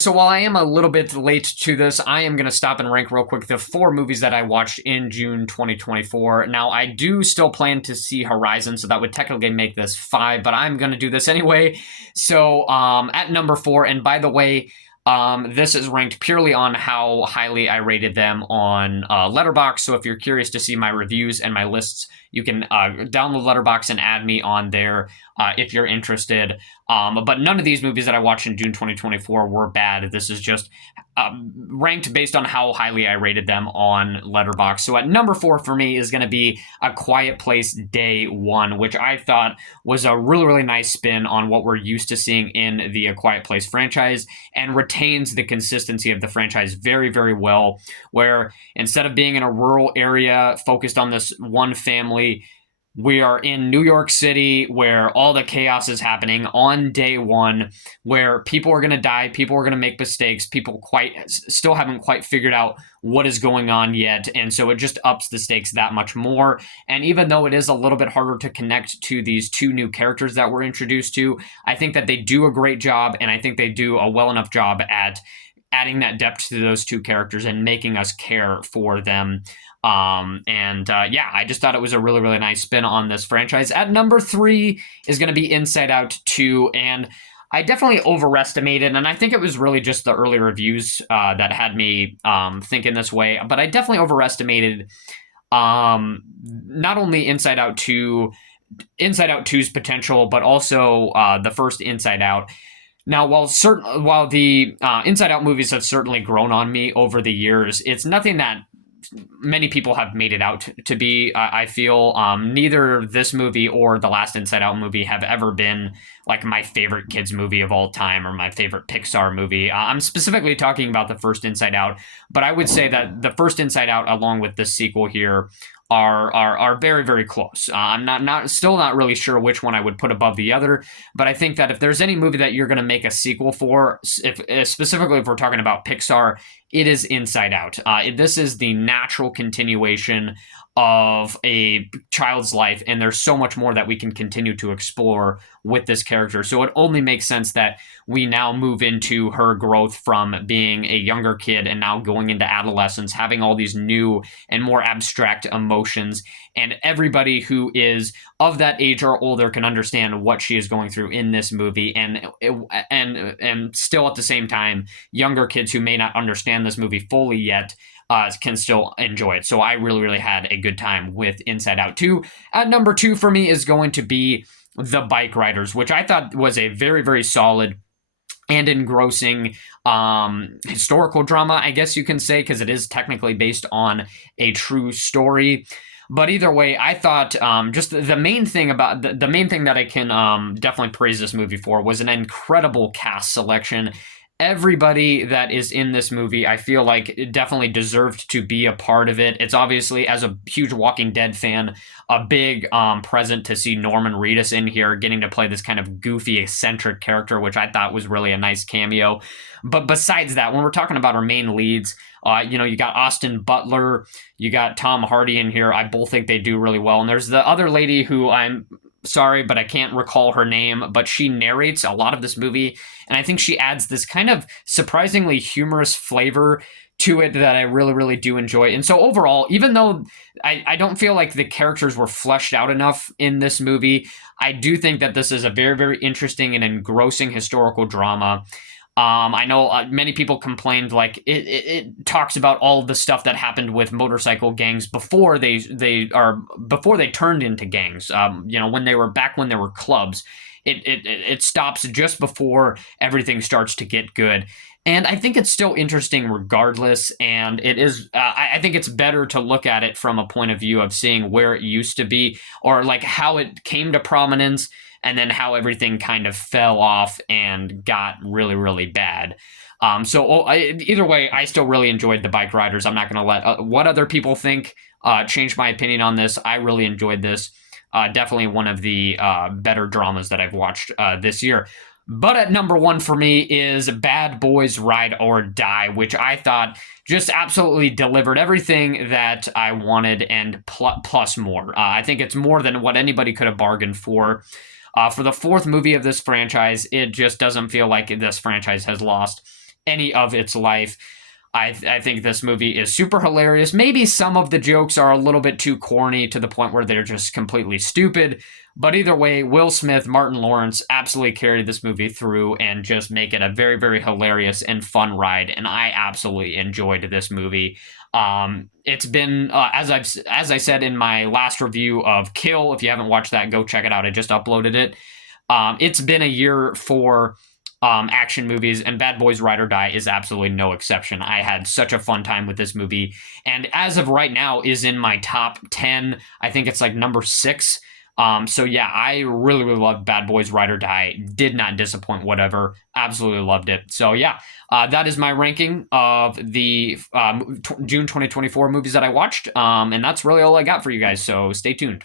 So while I am a little bit late to this, I am going to stop and rank real quick the 4 movies that I watched in June 2024. Now, I do still plan to see Horizon, so that would technically make this 5, but I'm going to do this anyway. So at number 4, and by the way, this is ranked purely on how highly I rated them on Letterboxd. So if you're curious to see my reviews and my lists, you can download Letterboxd and add me on there if you're interested. But none of these movies that I watched in June 2024 were bad. This is just ranked based on how highly I rated them on Letterboxd. So at number 4 for me is going to be A Quiet Place Day One, which I thought was a really, really nice spin on what we're used to seeing in the A Quiet Place franchise, and retains the consistency of the franchise very, very well. Where instead of being in a rural area focused on this one family, we are in New York City where all the chaos is happening on day one, where people are going to die, people are going to make mistakes, people still haven't quite figured out what is going on yet. And so it just ups the stakes that much more. And even though it is a little bit harder to connect to these 2 new characters that we're introduced to, I think that they do a great job, and I think they do a well enough job at adding that depth to those 2 characters and making us care for them. Yeah, I just thought it was a really, really nice spin on this franchise. At number 3 is going to be Inside Out 2, and I definitely overestimated, and I think it was really just the early reviews that had me thinking this way, but I definitely overestimated not only Inside Out 2's potential, but also the first Inside Out. Now, while the Inside Out movies have certainly grown on me over the years, it's nothing that many people have made it out to be. I feel neither this movie or the last Inside Out movie have ever been like my favorite kids movie of all time or my favorite Pixar movie. I'm specifically talking about the first Inside Out, but I would say that the first Inside Out, along with this sequel here, are very, very close. I'm still not really sure which one I would put above the other, but I think that if there's any movie that you're going to make a sequel for, specifically if we're talking about Pixar, it is Inside Out. This is the natural continuation of a child's life, and there's so much more that we can continue to explore with this character. So it only makes sense that we now move into her growth from being a younger kid and now going into adolescence, having all these new and more abstract emotions. And everybody who is of that age or older can understand what she is going through in this movie. And still at the same time, younger kids who may not understand this movie fully yet can still enjoy it. So I really, really had a good time with Inside Out 2. At number 2 for me is going to be The Bike Riders, which I thought was a very, very solid and engrossing historical drama, I guess you can say, because it is technically based on a true story. But either way, I thought just the main thing that I can definitely praise this movie for was an incredible cast selection. Everybody that is in this movie, I feel like it definitely deserved to be a part of it. It's obviously, as a huge Walking Dead fan, a big present to see Norman Reedus in here getting to play this kind of goofy, eccentric character, which I thought was really a nice cameo. But besides that, when we're talking about our main leads, you got Austin Butler, you got Tom Hardy in here. I both think they do really well. And there's the other lady who I'm sorry, but I can't recall her name, but she narrates a lot of this movie, and I think she adds this kind of surprisingly humorous flavor to it that I really, really do enjoy. And so overall, even though I don't feel like the characters were fleshed out enough in this movie, I do think that this is a very, very interesting and engrossing historical drama. I know many people complained like it talks about all the stuff that happened with motorcycle gangs before they turned into gangs. When they were clubs. It stops just before everything starts to get good. And I think it's still interesting regardless. And it is, I think it's better to look at it from a point of view of seeing where it used to be, or like how it came to prominence, and then how everything kind of fell off and got really, really bad. Either way, I still really enjoyed The Bike Riders. I'm not going to let what other people think change my opinion on this. I really enjoyed this. Definitely one of the better dramas that I've watched this year. But at number 1 for me is Bad Boys Ride or Die, which I thought just absolutely delivered everything that I wanted and plus more. I think it's more than what anybody could have bargained for. For the 4th movie of this franchise, it just doesn't feel like this franchise has lost any of its life. I think this movie is super hilarious. Maybe some of the jokes are a little bit too corny to the point where they're just completely stupid. But either way, Will Smith, Martin Lawrence absolutely carried this movie through and just make it a very, very hilarious and fun ride. And I absolutely enjoyed this movie. It's been as I said in my last review of Kill. If you haven't watched that, go check it out. I just uploaded it. It's been a year for action movies, and Bad Boys Ride or Die is absolutely no exception. I had such a fun time with this movie, and as of right now, is in my top 10. I think it's like number 6. So yeah, I really, really loved Bad Boys Ride or Die. Did not disappoint, whatever. Absolutely loved it. So yeah, that is my ranking of the June 2024 movies that I watched. And that's really all I got for you guys. So stay tuned.